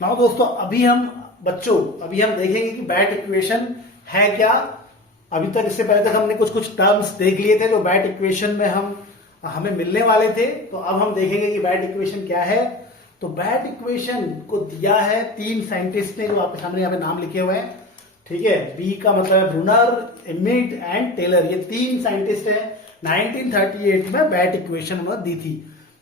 Now दोस्तों अभी हम देखेंगे कि बैट इक्वेशन है क्या। अभी तक इससे पहले तक हमने कुछ कुछ टर्म्स देख लिए थे जो बैट इक्वेशन में हमें मिलने वाले थे। तो अब हम देखेंगे कि बैट इक्वेशन क्या है। तो बैट इक्वेशन को दिया है तीन साइंटिस्ट ने जो आपके सामने यहाँ पे नाम लिखे हुए हैं। ठीक है, बी का मतलब है ब्रूनर, इमिड एंड टेलर। ये तीन साइंटिस्ट हैं। 1938 में बैट इक्वेशन उन्होंने दी थी।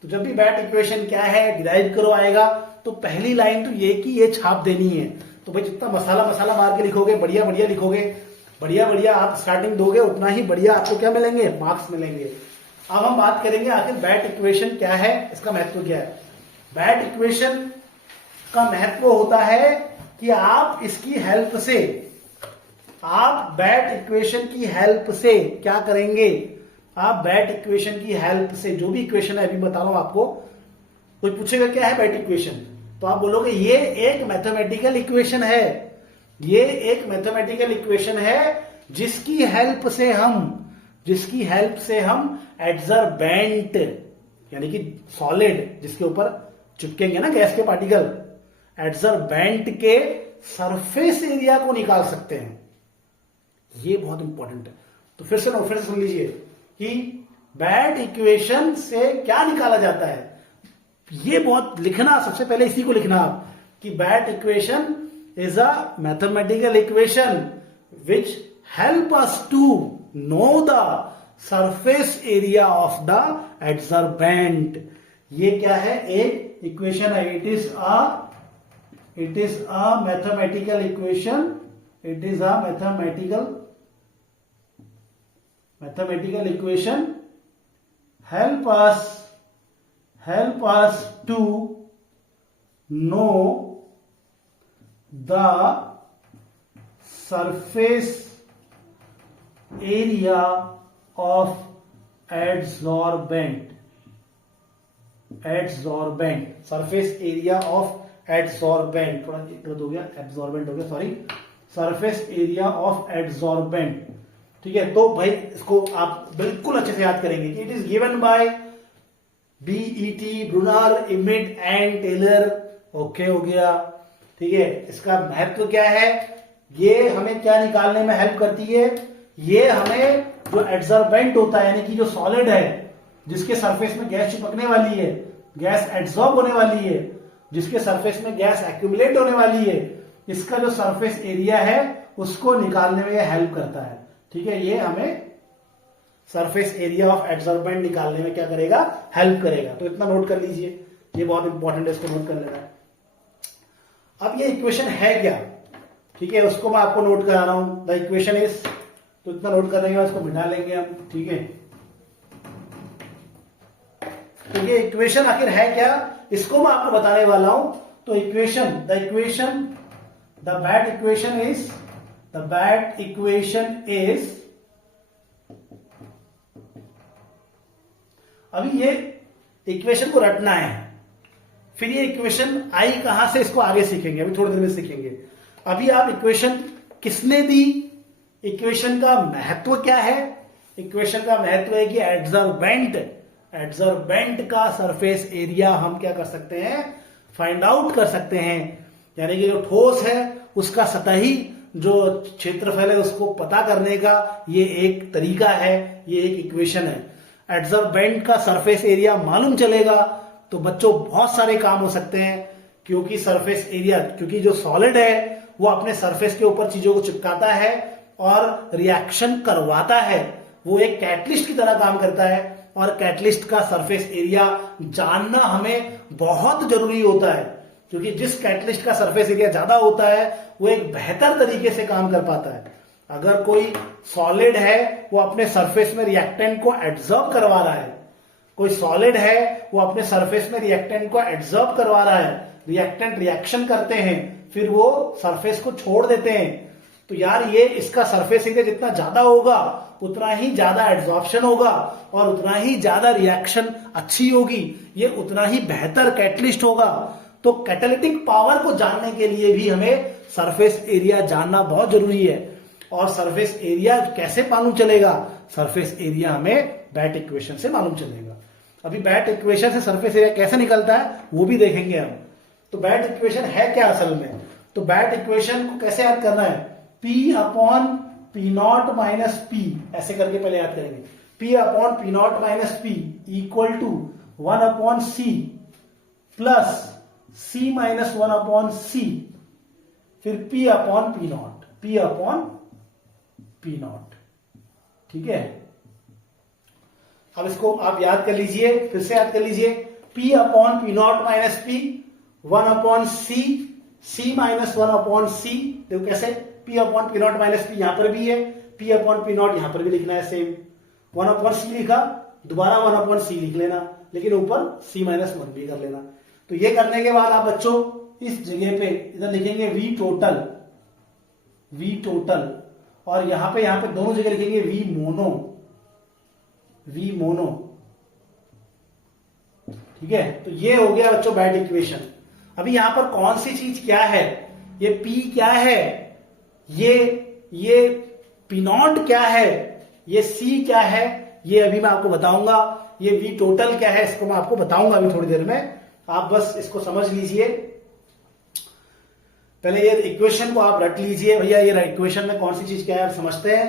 तो जब भी बैट इक्वेशन क्या है डिराइव करो आएगा तो पहली लाइन तो ये कि ये छाप देनी है। तो भाई जितना मसाला मार के लिखोगे, बढ़िया बढ़िया लिखोगे, बढ़िया आप स्टार्टिंग दोगे, उतना ही बढ़िया आपको क्या मिलेंगे, मार्क्स मिलेंगे। अब हम बात करेंगे आखिर बैट इक्वेशन क्या है, इसका महत्व क्या है। बैट इक्वेशन का महत्व होता है कि आप इसकी हेल्प से, आप बैट इक्वेशन की हेल्प से क्या करेंगे, आप बैट इक्वेशन की हेल्प से जो भी इक्वेशन है अभी बता रहा हूं आपको। कोई पूछेगा क्या है बैट इक्वेशन, तो आप बोलोगे ये एक मैथमेटिकल इक्वेशन है। ये एक मैथमेटिकल इक्वेशन है जिसकी हेल्प से हम एडजर्बेंट यानी कि सॉलिड जिसके ऊपर चिपकेंगे ना गैस के पार्टिकल, एडजर्बेंट के सरफेस एरिया को निकाल सकते हैं। ये बहुत इंपॉर्टेंट है। तो फिर से सुन लीजिए कि बैट इक्वेशन से क्या निकाला जाता है। ये बहुत लिखना, सबसे पहले इसी को लिखना आप कि bet equation is a mathematical equation which help us to know the surface area of the adsorbent. ये क्या है, एक इक्वेशन है। It is a mathematical equation. It is a mathematical equation help us to know the surface area of adsorbent surface area of adsorbent, थोड़ा गलत हो गया, absorbent हो गया, सॉरी, सरफेस एरिया ऑफ एडसॉर्बेंट। ठीक है, तो भाई इसको आप बिल्कुल अच्छे से याद करेंगे कि it is given by BET, Brunauer, Emmett and Teller. Okay हो गया। ठीक है, इसका महत्व क्या है, ये हमें क्या निकालने में हेल्प करती है। ये हमें जो एडसॉर्बेंट होता है यानी कि जो सॉलिड है जिसके सरफेस में गैस चिपकने वाली है, गैस एड्सॉर्ब होने वाली है, जिसके सरफेस में गैस एक्यूमुलेट होने वाली है, इसका जो सरफेस एरिया है उसको निकालने में यह हेल्प करता है। ठीक है, ये हमें सरफेस एरिया ऑफ एडसॉर्बेंट निकालने में क्या करेगा, हेल्प करेगा। तो इतना नोट कर लीजिए, ये बहुत इंपॉर्टेंट है, इसको नोट कर लेना है। अब ये इक्वेशन है क्या, ठीक है, उसको मैं आपको नोट करा रहा हूं। द इक्वेशन इज, तो इतना नोट कर लेंगे, इसको मिटा लेंगे हम। ठीक है, तो ये इक्वेशन आखिर है क्या, इसको मैं आपको बताने वाला हूं। तो द बैट इक्वेशन इज, अभी ये इक्वेशन को रटना है, फिर ये इक्वेशन आई कहां से, इसको आगे सीखेंगे, अभी थोड़ी देर में सीखेंगे। अभी आप इक्वेशन किसने दी, इक्वेशन का महत्व क्या है। इक्वेशन का महत्व है कि एडसॉर्बेंट का सरफेस एरिया हम क्या कर सकते हैं, फाइंड आउट कर सकते हैं। यानी कि जो ठोस है उसका सतही जो क्षेत्रफल है उसको पता करने का ये एक तरीका है, ये एक इक्वेशन है। एडसॉर्बेंट का सरफेस एरिया मालूम चलेगा तो बच्चों बहुत सारे काम हो सकते हैं, क्योंकि सरफेस एरिया, क्योंकि जो सॉलिड है वो अपने सरफेस के ऊपर चीजों को चिपकाता है और रिएक्शन करवाता है। वो एक कैटलिस्ट की तरह काम करता है और कैटलिस्ट का सरफेस एरिया जानना हमें बहुत जरूरी होता है, क्योंकि जिस कैटलिस्ट का सरफेस एरिया ज्यादा होता है वो एक बेहतर तरीके से काम कर पाता है। अगर कोई सॉलिड है वो अपने सरफेस में रिएक्टेंट को एड्सॉर्ब करवा रहा है, कोई सॉलिड है वो अपने सरफेस में रिएक्टेंट को एड्सॉर्ब करवा रहा है, रिएक्टेंट रिएक्शन करते हैं फिर वो सरफेस को छोड़ देते हैं, तो यार ये इसका सरफेस एरिया जितना ज्यादा होगा उतना ही ज्यादा एड्सॉर्प्शन होगा और उतना ही ज्यादा रिएक्शन अच्छी होगी, ये उतना ही बेहतर कैटलिस्ट होगा। तो कैटालिटिक पावर को जानने के लिए भी हमें सरफेस एरिया जानना बहुत जरूरी है। और सरफेस एरिया कैसे मालूम चलेगा, सरफेस एरिया हमें बैट इक्वेशन से मालूम चलेगा। अभी बैट इक्वेशन से सरफेस एरिया कैसे निकलता है वो भी देखेंगे हम। तो बैट इक्वेशन है क्या असल में? तो बैट इक्वेशन को कैसे याद करना है? P upon P not minus P, ऐसे करके पहले याद करेंगे। P upon P not minus P equal to 1 upon C plus C minus 1 upon C, फिर P upon P not, P upon P not. ठीक है, अब इसको आप याद कर लीजिए, फिर से याद कर लीजिए। P upon P not minus P, 1 upon C, C minus 1 upon C. देखो कैसे, P upon P not minus P यहां पर भी है, P अपॉन पी नॉट यहां पर भी लिखना है सेम। 1 अपॉन सी लिखा, दोबारा 1 अपॉन सी लिख लेना, लेकिन ऊपर सी माइनस 1 भी कर लेना। तो ये करने के बाद आप बच्चों इस जगह पे इधर लिखेंगे V टोटल, V टोटल, और यहां पे दोनों जगह लिखेंगे V मोनो, V मोनो। ठीक है, तो ये हो गया बच्चों बैट इक्वेशन। अभी यहां पर कौन सी चीज क्या है, ये P क्या है, ये P नॉट क्या है, ये C क्या है, ये अभी मैं आपको बताऊंगा। ये V टोटल क्या है, इसको मैं आपको बताऊंगा अभी थोड़ी देर में। आप बस इसको समझ लीजिए, पहले ये इक्वेशन को आप रट लीजिए। भैया ये इक्वेशन में कौन सी चीज क्या है आप समझते हैं।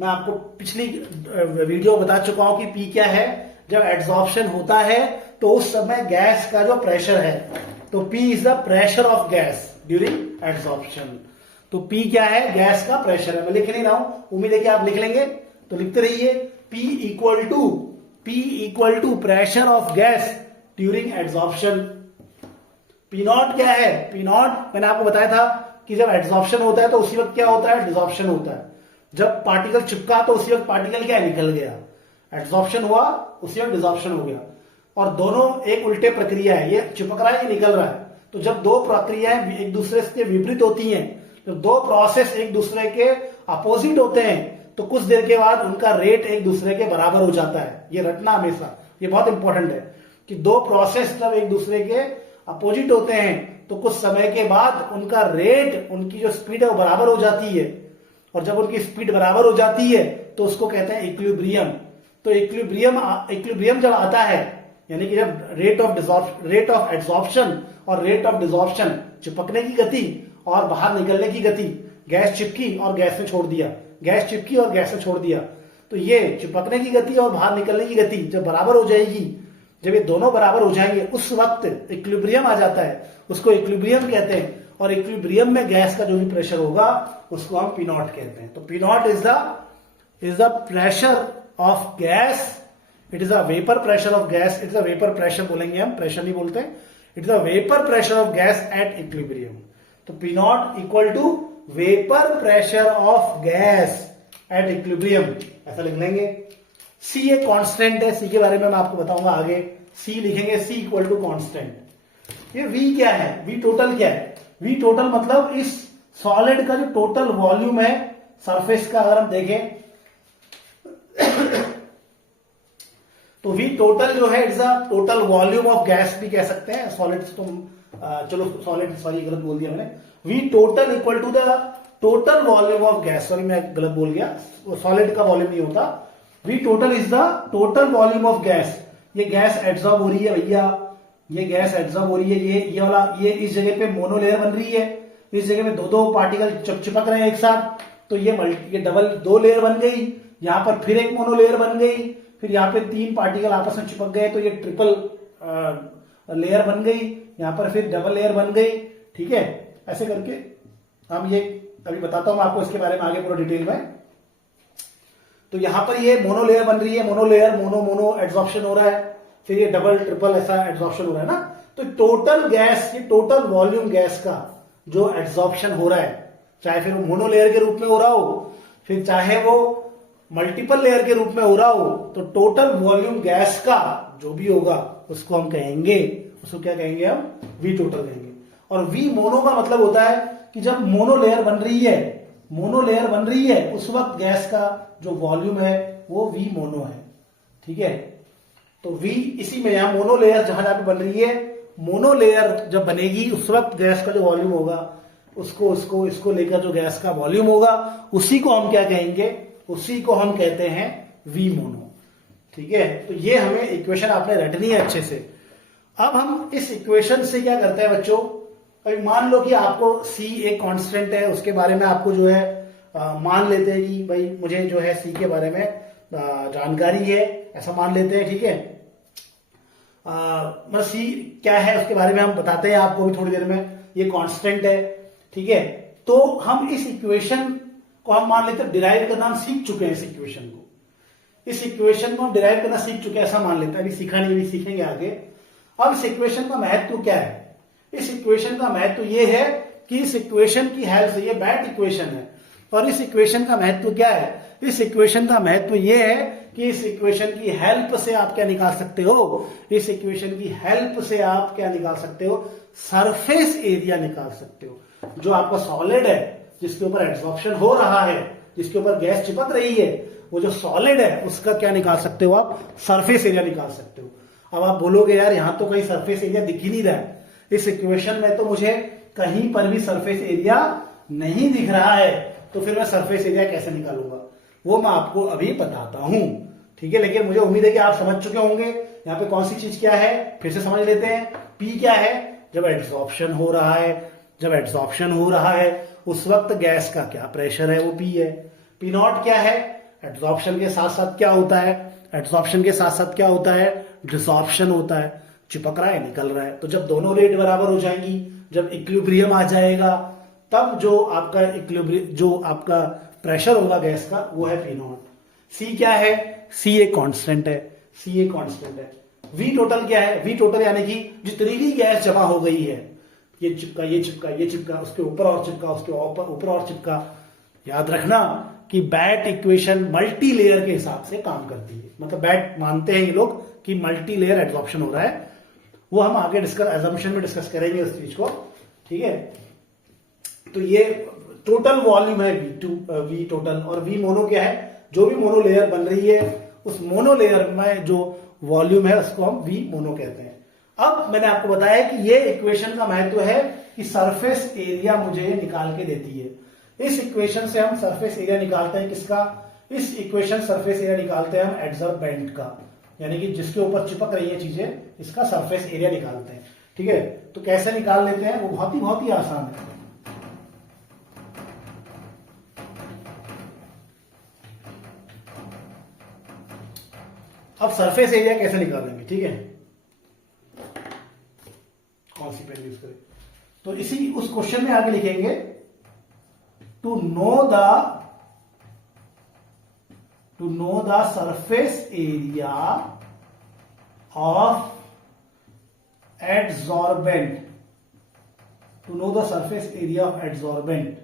मैं आपको पिछली वीडियो बता चुका हूं कि P क्या है। जब एड्सॉर्प्शन होता है तो उस समय गैस का जो प्रेशर है, तो P is the pressure of gas during adsorption. तो P क्या है, गैस का प्रेशर है। मैं लिख नहीं रहा हूं, उम्मीद है कि आप लिख लेंगे, तो लिखते रहिए। P equal to pressure of gas during adsorption. P naught क्या है, P नॉट मैंने आपको बताया था कि जब एड्सॉर्प्शन होता है तो उसी वक्त क्या होता है, डिसॉर्प्शन होता है। जब पार्टिकल चिपका तो उसी वक्त पार्टिकल क्या निकल गया, एड्सॉर्प्शन हुआ, उसी वक्त डिसॉर्प्शन हो गया। और दोनों एक उल्टे प्रक्रिया है, ये चिपक रहा है, ये निकल रहा है। तो जब दो प्रक्रियाएं एक दूसरे से विपरीत होती हैं, जब दो प्रोसेस एक दूसरे के अपोजिट होते हैं, तो कुछ देर के बाद उनका रेट एक दूसरे के बराबर हो जाता है। ये रटना हमेशा, ये बहुत इंपॉर्टेंट है कि दो प्रोसेस जब एक दूसरे के अपोजिट होते हैं तो कुछ समय के बाद उनका रेट, उनकी जो स्पीड है वो बराबर हो जाती है। और जब उनकी स्पीड बराबर हो जाती है तो उसको कहते हैं इक्विलिब्रियम। तो इक्विलिब्रियम जब आता है, यानी कि जब रेट ऑफ एड्सॉर्प्शन और रेट ऑफ डिसॉर्प्शन, चिपकने की गति और बाहर निकलने की गति, गैस चिपकी और गैस ने छोड़ दिया, गैस चिपकी और गैस ने छोड़ दिया, तो ये चिपकने की गति और बाहर निकलने की गति जब बराबर हो जाएगी, जब ये दोनों बराबर हो जाएंगे, उस वक्त इक्विलिब्रियम आ जाता है। उसको इक्विलिब्रियम कहते हैं। और इक्विलिब्रियम में गैस का जो भी प्रेशर होगा उसको हम P नॉट कहते हैं। तो P naught is the pressure of gas, it is a vapour pressure of gas, it is a vapour pressure बोलेंगे हम, प्रेशर नहीं बोलते, it is a vapour pressure of gas at equilibrium. तो P naught equal to vapour pressure of gas at equilibrium, ऐसा लिख लेंगे। C एक constant है, C के बारे में मैं आपको बताऊंगा आगे। C लिखेंगे, C इक्वल टू कांस्टेंट। ये V क्या है, V टोटल क्या है, V टोटल मतलब इस सॉलिड का जो टोटल वॉल्यूम है सरफेस का, अगर हम देखें तो V टोटल जो है it's a total volume of gas भी कह सकते हैं। सॉलिड से तुम चलो सॉलिड, सॉरी गलत बोल दिया मैंने। V total equal to the total volume of gas, sorry मैं गलत बोल गया, सॉलिड का वॉल्यूम नहीं होता। V total is the total volume of gas. ये गैस एब्जॉर्ब हो रही है भैया, ये गैस एब्जॉर्ब हो रही है, ये वाला, ये इस जगह पे मोनोलेयर बन रही है, इस जगह पे दो पार्टिकल चिपक रहे हैं एक साथ, तो ये डबल 2 लेयर बन गई। यहां पर फिर एक मोनोलेयर बन गई, फिर यहाँ पे 3 पार्टिकल आपस में चिपक गए तो ये ट्रिपल लेयर बन गई, यहां पर फिर डबल लेयर बन गई। ठीक है, ऐसे करके हम ये अभी बताता हूं आपको इसके बारे में आगे पूरा डिटेल में। तो यहां पर ये मोनोलेयर बन रही है, मोनोलेयर मोनो एड्सॉर्प्शन हो रहा है, फिर ये डबल ट्रिपल ऐसा एड्सॉर्प्शन हो रहा है ना। तो टोटल गैस, ये टोटल वॉल्यूम गैस का जो एड्सॉर्प्शन हो रहा है, चाहे फिर वो मोनोलेयर के रूप में हो रहा हो, फिर चाहे वो मल्टीपल लेयर के रूप में हो रहा हो, तो टोटल वॉल्यूम गैस का जो भी होगा उसको हम कहेंगे, उसको क्या कहेंगे हम, V टोटल कहेंगे। और V मोनो का मतलब होता है कि जब मोनोलेयर बन रही है उस वक्त गैस का जो वॉल्यूम है वो V मोनो है। ठीक है, तो V इसी में यहां मोनोलेयर जहां पे बन रही है, मोनोलेयर जब बनेगी उस वक्त गैस का जो वॉल्यूम होगा इसको लेकर जो गैस का वॉल्यूम होगा उसी को हम क्या कहेंगे, उसी को हम कहते हैं V मोनो। ठीक है, तो ये हमें इक्वेशन आपने रटनी है अच्छे से। अब हम इस इक्वेशन से क्या करते हैं बच्चों, अभी मान लो कि आपको सी एक कांस्टेंट है, उसके बारे में आपको जो है मान लेते हैं कि भाई मुझे जो है सी के बारे में जानकारी है, ऐसा मान लेते हैं, ठीक है। मतलब सी क्या है उसके बारे में हम बताते हैं आपको भी थोड़ी देर में। ये कांस्टेंट है, ठीक है। तो हम इस इक्वेशन को हम मान लेते हैं डिराइव करना हम सीख चुके हैं, इस इक्वेशन को हम डिराइव करना सीख चुके हैं, ऐसा मान लेते हैं। अभी सीखा नहीं, अभी सीखेंगे आगे। अब इस इक्वेशन का महत्व क्या है? इस इक्वेशन का महत्व ये है कि इस इक्वेशन की हेल्प से, ये बैट इक्वेशन है, और इस इक्वेशन का महत्व क्या है? इस इक्वेशन का महत्व ये है कि इस इक्वेशन की हेल्प से आप क्या निकाल सकते हो? इस इक्वेशन की हेल्प से आप क्या निकाल सकते हो? सरफेस एरिया निकाल सकते हो। जो आपका सॉलिड है, जिसके ऊपर एब्जॉर्प्शन हो रहा है, जिसके ऊपर गैस चिपक रही है, वो जो सॉलिड है उसका क्या निकाल सकते हो आप? सरफेस एरिया निकाल सकते हो। अब आप बोलोगे यार यहां तो कहीं सरफेस एरिया दिख ही नहीं रहा है, इस इक्वेशन में तो मुझे कहीं पर भी सरफेस एरिया नहीं दिख रहा है, तो फिर मैं सरफेस एरिया कैसे निकालूंगा? वो मैं आपको अभी बताता हूं, ठीक है। लेकिन मुझे उम्मीद है कि आप समझ चुके होंगे यहां पे कौन सी चीज क्या है। फिर से समझ लेते हैं। पी क्या है? जब एड्सॉर्प्शन हो रहा है, जब एड्सॉर्प्शन हो रहा है उस वक्त गैस का क्या प्रेशर है, वो पी है। पी नॉट क्या है? एड्सॉर्प्शन के साथ साथ क्या होता है? एड्सॉर्प्शन के साथ साथ क्या होता है? डिसॉर्प्शन होता है। चिपक रहा है, निकल रहा है। तो जब दोनों रेट बराबर हो जाएंगी, जब इक्विलिब्रियम आ जाएगा, तब जो आपका इक्विलिब्रियम, जो आपका प्रेशर होगा गैस का, वो है पी नॉट। सी क्या है? सी एक कांस्टेंट है, सी एक कांस्टेंट है। वी टोटल क्या है? वी टोटल यानी कि जितनी भी गैस जमा हो गई है, ये चिपका, ये चिपका, ये चिपका, उसके ऊपर और चिपका, उसके ऊपर और चिपका। याद रखना कि बैट इक्वेशन मल्टी लेयर के हिसाब से काम करती है। मतलब बैट मानते हैं ये लोग कि मल्टी लेयर एब्जॉर्प्शन हो रहा है। वो हम आगे डिस्कस, एजम्पशन में डिस्कस करेंगे उस चीज को, ठीक है। तो ये टोटल वॉल्यूम है वी टोटल, और वी मोनो क्या है? जो भी मोनो लेयर बन रही है उस मोनो लेयर में जो वॉल्यूम है उसको हम वी मोनो कहते हैं। अब मैंने आपको बताया कि ये इक्वेशन का महत्व है कि सरफेस एरिया मुझे निकाल के देती है। इस इक्वेशन से हम सरफेस एरिया निकालते हैं किसका? इस इक्वेशन सरफेस एरिया निकालते हैं हम एडजॉर्बेंट का, यानी कि जिसके ऊपर चिपक रही है चीजें, इसका सरफेस एरिया निकालते हैं, ठीक है। तो कैसे निकाल लेते हैं? वो बहुत ही आसान है। अब सरफेस एरिया कैसे निकालेंगे, ठीक है। कौन सी पेन यूज करें? तो इसी उस क्वेश्चन में आगे लिखेंगे to know the surface area of adsorbent, to know the surface area of adsorbent,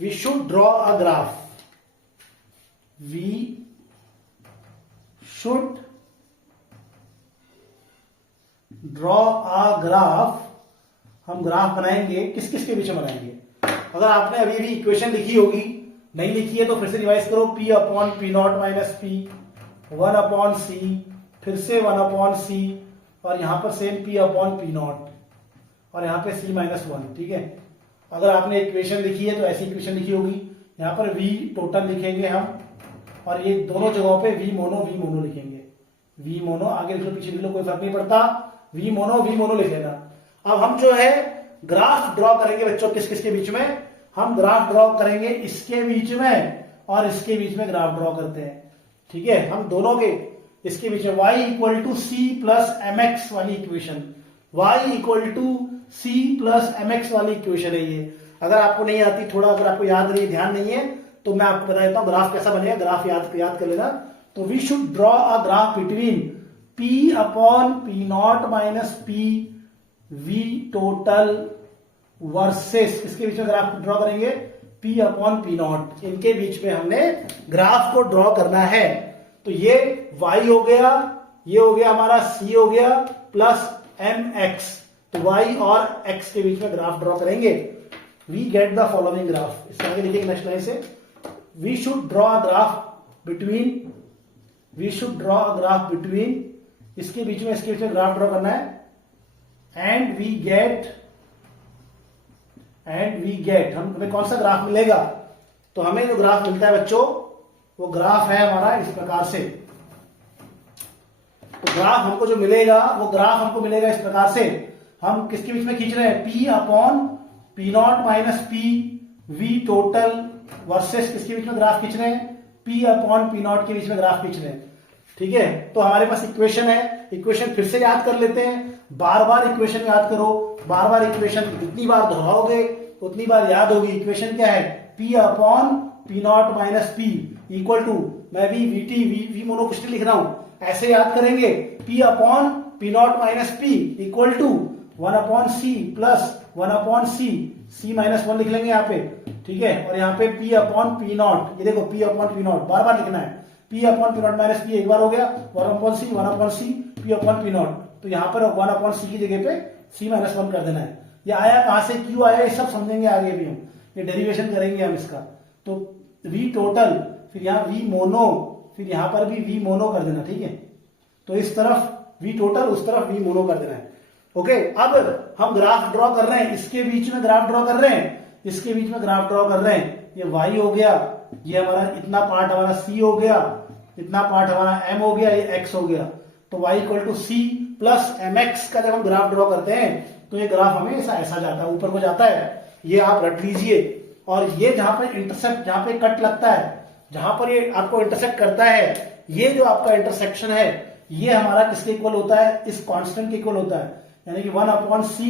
we should draw a graph. We should draw a graph. हम ग्राफ बनाएंगे, किस किस के बीच में बनाएंगे? अगर आपने अभी भी इक्वेशन लिखी होगी, नहीं लिखी है तो फिर से रिवाइज करो। P upon P not minus P, 1 upon C, फिर से 1 अपॉन सी, और यहां पर same P upon P not, और यहां पे C माइनस 1, ठीक है। अगर आपने इक्वेशन लिखी है तो ऐसी इक्वेशन लिखी होगी। यहां पर V टोटल लिखेंगे हम, और ये दोनों जगहों पे V मोनो लिखेंगे। V मोनो आगे लिख लो, पीछे लिख लो, कोई फर्क नहीं पड़ता। V मोनो लिख लेना। अब हम जो है ग्राफ ड्रॉ करेंगे बच्चों, किस किस के बीच में? हम ग्राफ ड्रॉ करेंगे इसके बीच में और इसके बीच में ग्राफ ड्रॉ करते हैं, ठीक है। हम दोनों के इसके बीच में y equal to C plus M X वाली equation, y equal to C plus M X वाली इक्वेशन है ये। अगर आपको नहीं आती, थोड़ा अगर आपको याद नहीं, ध्यान नहीं है, तो मैं आपको बता देता हूं ग्राफ कैसा बनेगा। ग्राफ याद कर लेना। तो we should draw a graph between P upon P not minus P V total versus, इसके बीच में ग्राफ ड्रॉ करेंगे P अपॉन पी नॉट, इनके बीच में हमने ग्राफ को ड्रॉ करना है। तो ये y हो गया, ये हो गया हमारा c हो गया, प्लस एम एक्स। तो y और x के बीच में ग्राफ ड्रॉ करेंगे। We get the following graph, इसके आगे लिखेंगे नेक्स्ट लाइन से, we should draw a graph between, इसके बीच में इसके बीच में ग्राफ ड्रॉ करना है। एंड वी गेट हमें कौन सा ग्राफ मिलेगा? तो हमें जो ग्राफ मिलता है बच्चों, वो ग्राफ है हमारा इस प्रकार से। तो ग्राफ हमको जो मिलेगा वो ग्राफ हमको मिलेगा इस प्रकार से। हम किसके बीच में खींच रहे हैं, P upon P not minus P V total versus किसके बीच में ग्राफ खींच रहे हैं, P अपॉन P नॉट के बीच में ग्राफ खींच रहे हैं। ठीक है, तो हमारे पास इक्वेशन है, इक्वेशन फिर से याद कर लेते हैं। बार बार इक्वेशन याद करो, बार बार इक्वेशन जितनी बार दोहराओगे उतनी बार याद होगी। इक्वेशन क्या है, P upon P not minus P equal to, मैं भी VT V मोनो कुछ नहीं लिख रहा हूं, ऐसे याद करेंगे, P upon P not minus P equal to 1 upon C plus 1 upon C minus 1 लिख लेंगे यहाँ पे। ठीक है, और यहाँ पे P अपॉन P नॉट, ये देखो P अपॉन P नॉट बार बार लिखना है, P upon P not minus P एक बार हो गया, 1 upon C P upon P not, तो यहाँ पर 1 अपॉन C की जगह पे C माइनस 1 कर देना है। ये आया कहां से, क्यों आया, ये सब समझेंगे आगे भी हम, ये डेरिवेशन करेंगे हम इसका। तो V टोटल, फिर यहाँ V मोनो, फिर यहाँ पर भी V मोनो कर देना। ठीक है, तो इस तरफ V टोटल, उस तरफ V मोनो कर देना है। ओके, अब हम ग्राफ ड्रॉ कर रहे हैं, इसके बीच में ग्राफ ड्रॉ कर रहे हैं, इसके बीच में ग्राफ ड्रॉ कर रहे हैं। ये Y हो गया, ये हमारा इतना पार्ट हमारा C हो गया, इतना पार्ट हमारा M हो गया, ये X हो गया। तो Y equal to C plus MX का जब हम ग्राफ ड्रॉ करते हैं तो ये ग्राफ हमें ऐसा जाता है, ऊपर को जाता है, ये आप रट लीजिए। और ये जहां पर इंटरसेप्ट, जहां पे कट लगता है, जहां पर ये आपको इंटरसेक्ट करता है, ये जो आपका इंटरसेक्शन है, ये हमारा किसके इक्वल होता है, इस कांस्टेंट के इक्वल होता है, यानी कि 1 अपॉन C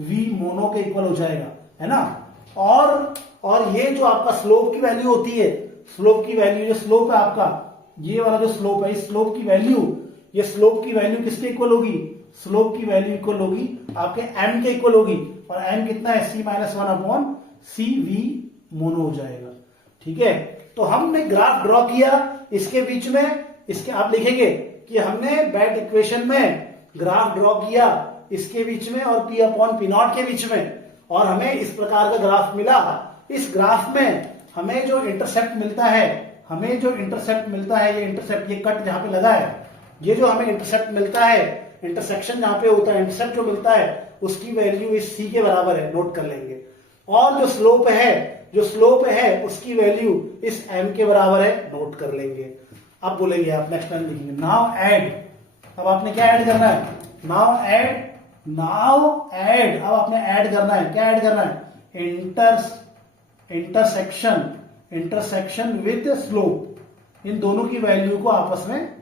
V मोनो के इक्वल हो जाएगा, है ना। और ये जो आपका स्लोप की वैल्यू होती है, स्लोप की वैल्यू, जो स्लोप है आपका, ये वाला जो स्लोप है, इस स्लोप की वैल्यू, ये स्लोप की वैल्यू किसके इक्वल होगी, स्लोप की वैल्यू इक्वल होगी आपके m के इक्वल होगी, और m कितना है, C minus 1 upon C V mono हो जाएगा। ठीक है, तो हमने ग्राफ ड्रॉ किया, इसके बीच में, इसके आप लिखेंगे कि हमने बैट इक्वेशन में ग्राफ ड्रॉ किया इसके बीच में और P अपॉन P नॉट के बीच में, और हमें इस प्रकार का ग्राफ मिला। इस ग्राफ में हमें जो इंटरसेप्ट मिलता है, हमें जो इंटरसेप्ट मिलता है, ये इंटरसेप्ट, ये कट जहां पे लगा है, ये जो हमें इंटरसेप्ट मिलता है, इंटरसेक्शन जहां पे होता है, इंटरसेप्ट जो मिलता है उसकी वैल्यू इस C के बराबर है, नोट कर लेंगे। और जो स्लोप है उसकी वैल्यू इस M के बराबर है, नोट कर लेंगे। अब बोलेंगे आप, नेक्स्ट टाइम लिखेंगे, नाउ ऐड। अब आपने क्या ऐड करना है, नाउ ऐड, अब आपने ऐड करना है, क्या ऐड करना है, इंटरसेक्शन विद स्लोप। इन दोनों की वैल्यू को आपस में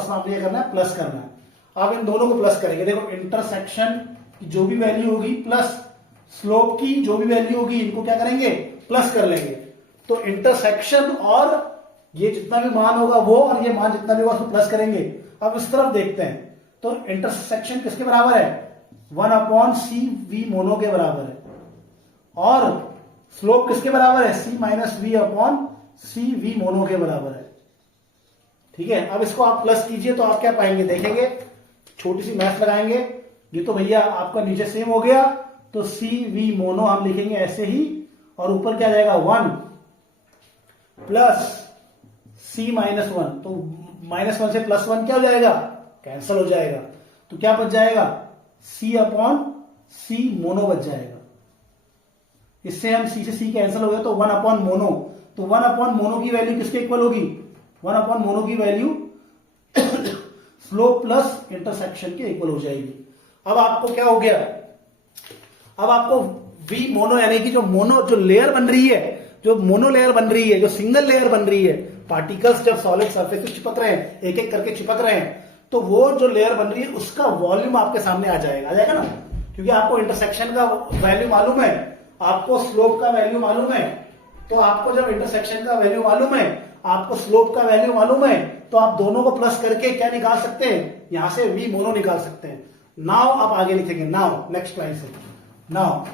आपने ये करना है, प्लस करना है। अब इन दोनों को प्लस करेंगे, देखो इंटरसेक्शन की जो भी वैल्यू होगी प्लस स्लोप की जो भी वैल्यू होगी, इनको क्या करेंगे, प्लस कर लेंगे। तो इंटरसेक्शन और ये जितना भी मान होगा वो, और ये मान जितना भी होगा उसको प्लस करेंगे। अब इस तरफ देखते हैं, तो इंटरसेक्शन किसके बराबर है, 1 अपॉन C V मोनो के बराबर है, और स्लोप किसके बराबर है, C minus V upon C V mono के बराबर है। ठीक है, अब इसको आप प्लस कीजिए तो आप क्या पाएंगे, देखेंगे, छोटी सी मैथ लगाएंगे। ये तो भैया आपका नीचे सेम हो गया, तो C V मोनो हम लिखेंगे ऐसे ही, और ऊपर क्या जाएगा, 1 प्लस C माइनस 1, तो -1 से +1 क्या हो जाएगा, कैंसिल हो जाएगा। तो क्या बच जाएगा, C अपॉन C मोनो बच जाएगा। इससे हम C से C कैंसिल हो गया, तो 1 अपॉन मोनो, तो 1 अपॉन मोनो की वैल्यू किसके इक्वल होगी, 1 अपॉन मोनो की वैल्यू स्लोप प्लस इंटरसेक्शन के इक्वल हो जाएगी। अब आपको क्या हो गया, अब आपको V मोनो, यानी कि जो लेयर बन रही है, जो मोनो लेयर बन रही है, जो सिंगल लेयर बन रही है, पार्टिकल्स जब सॉलिड सरफेस पे चिपक रहे हैं, एक एक करके चिपक रहे हैं, तो वो जो लेयर बन रही है उसका वॉल्यूम आपके सामने आ जाएगा ना, क्योंकि आपको इंटरसेक्शन का वैल्यू मालूम है, आपको स्लोप का वैल्यू मालूम है। तो आपको जब इंटरसेक्शन का वैल्यू मालूम है, आपको स्लोप का वैल्यू मालूम है, तो आप दोनों को प्लस करके क्या निकाल सकते हैं, यहां से V मोनो निकाल सकते हैं। नाउ आप आगे लिखेंगे, नाउ नेक्स्ट लाइन से, नाउ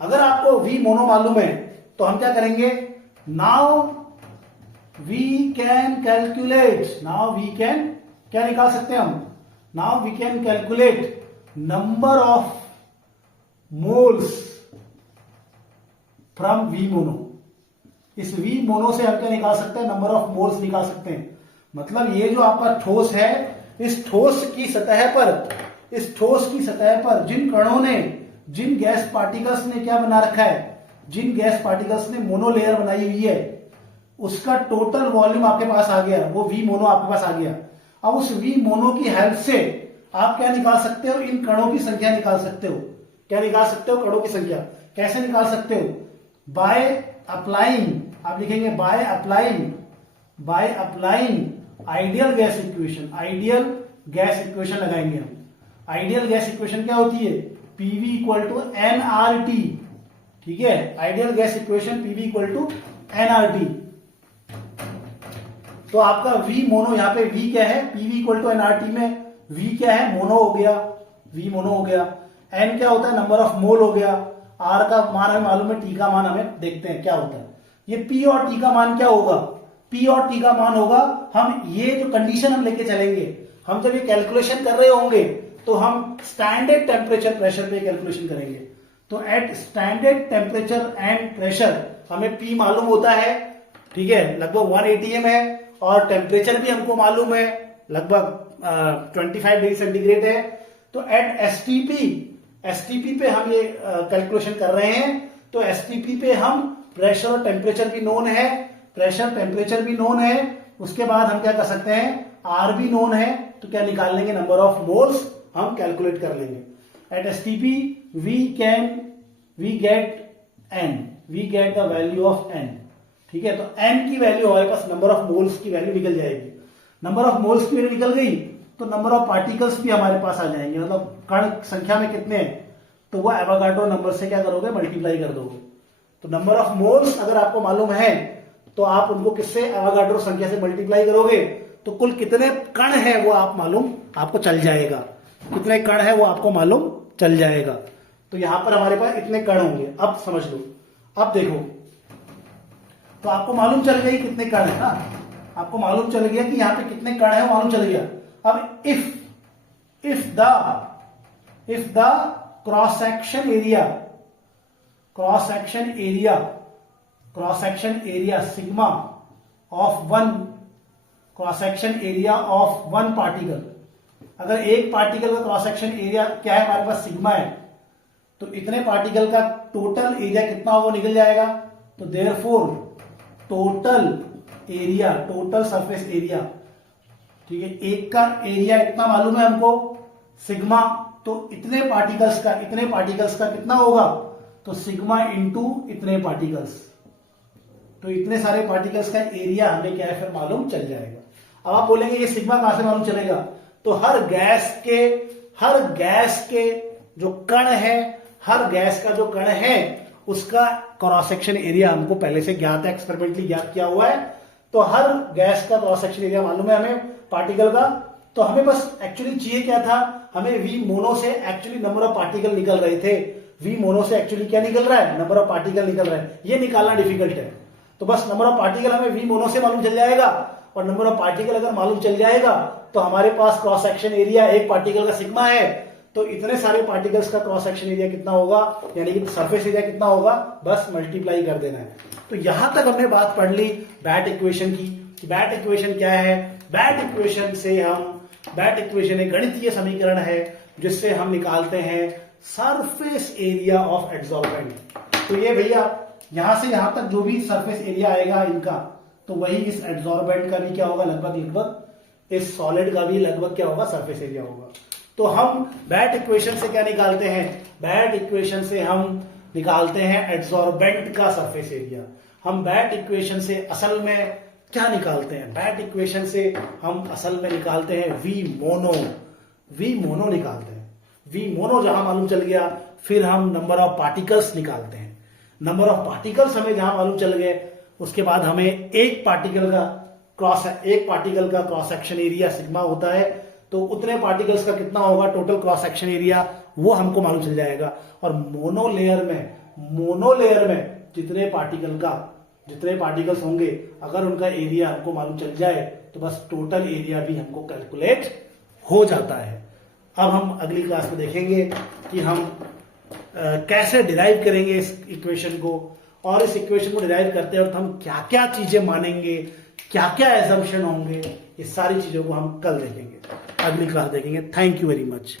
अगर आपको V मोनो मालूम है तो हम क्या करेंगे, नाउ वी कैन कैलकुलेट, क्या निकाल सकते हैं हम, now we can calculate number of moles from V mono. इस V मोनो से हम क्या निकाल सकते हैं, नंबर ऑफ मोल्स निकाल सकते हैं। मतलब ये जो आपका ठोस है, इस ठोस की सतह पर जिन कणों ने, जिन गैस पार्टिकल्स ने क्या बना रखा है, जिन गैस पार्टिकल्स ने मोनो लेयर बनाई हुई है, उसका टोटल वॉल्यूम आपके पास आ गया, वो वी मोनो आपके पास आ गया। अब उस वी मोनो की हेल्प से आप क्या निकाल सकते हो, इन कणों की संख्या निकाल सकते हो। क्या निकाल सकते हो, कणों की संख्या। कैसे निकाल सकते हो, बाय अप्लाइंग, आप लिखेंगे by applying ideal gas equation. Ideal gas equation लगाएंगे हम। आइडियल गैस इक्वेशन क्या होती है, पीवी इक्वल टू एनआरटी। ठीक है, ideal gas equation PV equal to NRT. तो आपका वी मोनो, यहां पे वी क्या है, पीवी इक्वल टू एनआरटी में वी क्या है, मोनो हो गया, वी मोनो हो गया। एन क्या होता है, नंबर ऑफ मोल हो गया। आर का मान हमें मालूम है, टी का मान हमें देखते हैं क्या होता है। ये पी और टी का मान क्या होगा, पी और टी का मान होगा, हम ये जो कंडीशन हम लेके चलेंगे, हम जब ये कैलकुलेशन कर रहे होंगे तो हम स्टैंडर्ड टेम्परेचर प्रेशर पे कैलकुलेशन करेंगे। तो at standard temperature and pressure हमें पी मालूम होता है, ठीक है, लगभग 1 atm है, और टेम्परेचर भी हमको मालूम है, लगभग 25 डिग्री सेंटीग्रेड है। तो एट एसटीपी पे हम ये कैलकुलेशन कर रहे हैं। तो एसटीपी पे हम प्रेशर और टेम्परेचर भी नोन है, प्रेशर टेम्परेचर भी नोन है। उसके बाद हम क्या कर सकते हैं, आर भी नोन है, तो क्या निकाल लेंगे, नंबर ऑफ मोल्स हम कैलकुलेट कर लेंगे। At STP we get the value of N. ठीक है, तो एन की वैल्यू हमारे पास, नंबर ऑफ मोल्स की वैल्यू निकल जाएगी। नंबर ऑफ मोल्स की वैल्यू निकल गई तो नंबर ऑफ पार्टिकल्स भी हमारे पास आ जाएंगे, मतलब कण संख्या में कितने हैं, तो वो एवोगाड्रो नंबर से क्या करोगे, मल्टीप्लाई कर दोगे। तो नंबर ऑफ मोल्स अगर आपको मालूम है तो आप उनको किससे, एवोगाड्रो संख्या से मल्टीप्लाई करोगे, तो कुल कितने कण है वो आप मालूम आपको चल जाएगा, कितने कण है वो आपको मालूम चल जाएगा। तो यहां पर हमारे पास इतने कण होंगे। अब समझ लो, अब देखो, तो आपको मालूम चल गई कितने कण है ना, आपको मालूम चल गया कि यहां पे कितने कण है, मालूम चल गया। अब if the cross section area sigma of one particle, अगर एक पार्टिकल का क्रॉस सेक्शन एरिया क्या है हमारे पास, सिग्मा है, तो इतने पार्टिकल का टोटल एरिया कितना होगा, निकल जाएगा। तो देयरफॉर टोटल सरफेस एरिया, ठीक है, एक का एरिया इतना मालूम है हमको, सिग्मा, तो इतने पार्टिकल्स का कितना होगा, तो सिग्मा इंटू इतने पार्टिकल्स, तो इतने सारे पार्टिकल्स का एरिया हमें क्या है फिर मालूम चल जाएगा। अब आप बोलेंगे ये सिग्मा कहां से मालूम चलेगा, तो हर गैस के जो कण है, हर गैस का जो कण है उसका क्रॉस सेक्शन एरिया हमको पहले से ज्ञात है, एक्सपेरिमेंटली ज्ञात किया हुआ है। तो हर गैस का क्रॉस सेक्शन एरिया मालूम है हमें पार्टिकल का। तो हमें बस एक्चुअली चाहिए क्या था, हमें वी मोनो से एक्चुअली नंबर ऑफ पार्टिकल निकल रहे थे, वी मोनो से एक्चुअली क्या निकल रहा है, नंबर ऑफ पार्टिकल निकल रहा है, ये निकालना डिफिकल्ट है। तो बस नंबर ऑफ पार्टिकल हमें वी मोनो से मालूम चल जाएगा, और नंबर ऑफ पार्टिकल अगर मालूम चल जाएगा तो हमारे पास क्रॉस सेक्शन एरिया एक पार्टिकल का सिग्मा है, तो इतने सारे पार्टिकल्स का क्रॉस सेक्शन एरिया कितना होगा, यानी कि सरफेस एरिया कितना होगा, बस मल्टीप्लाई कर देना है। तो यहां तक हमने बात पढ़ ली बैट इक्वेशन की, कि बैट इक्वेशन क्या है। बैट इक्वेशन एक गणितीय समीकरण है जिससे हम निकालते हैं सरफेस एरिया ऑफ एड्सॉर्बेंट। तो ये भैया यहां से यहां तक जो भी सरफेस एरिया आएगा इनका, तो वही इस एड्सॉर्बेंट का भी क्या होगा, लगभग इस सॉलिड का भी लगभग क्या होगा, सरफेस एरिया होगा। तो हम बैट इक्वेशन से क्या निकालते हैं, बैट इक्वेशन से हम निकालते हैं एड्सॉर्बेंट का सरफेस एरिया। हम बैट इक्वेशन से असल में क्या निकालते हैं, बैट इक्वेशन से हम असल में निकालते हैं वी मोनो निकालते हैं। वी मोनो जहां मालूम चल गया, फिर हम नंबर ऑफ पार्टिकल्स निकालते हैं। नंबर ऑफ पार्टिकल्स हमें जहां मालूम चल गए, उसके बाद हमें एक पार्टिकल का क्रॉस सेक्शन एरिया सिग्मा होता है, तो उतने पार्टिकल्स का कितना होगा टोटल क्रॉस सेक्शन एरिया, वो हमको मालूम चल जाएगा। और मोनोलेयर में जितने पार्टिकल्स होंगे, अगर उनका एरिया हमको मालूम चल जाए तो बस टोटल एरिया भी हमको कैलकुलेट हो जाता है। अब हम अगली क्लास में देखेंगे कि हम कैसे डिराइव करेंगे इस इक्वेशन को, और इस इक्वेशन को डिराइव करते वक्त हम क्या क्या चीजें मानेंगे, क्या क्या एजम्पशन होंगे, ये सारी चीजों को हम कल देखेंगे, अगली क्लास देखेंगे। Thank you very much.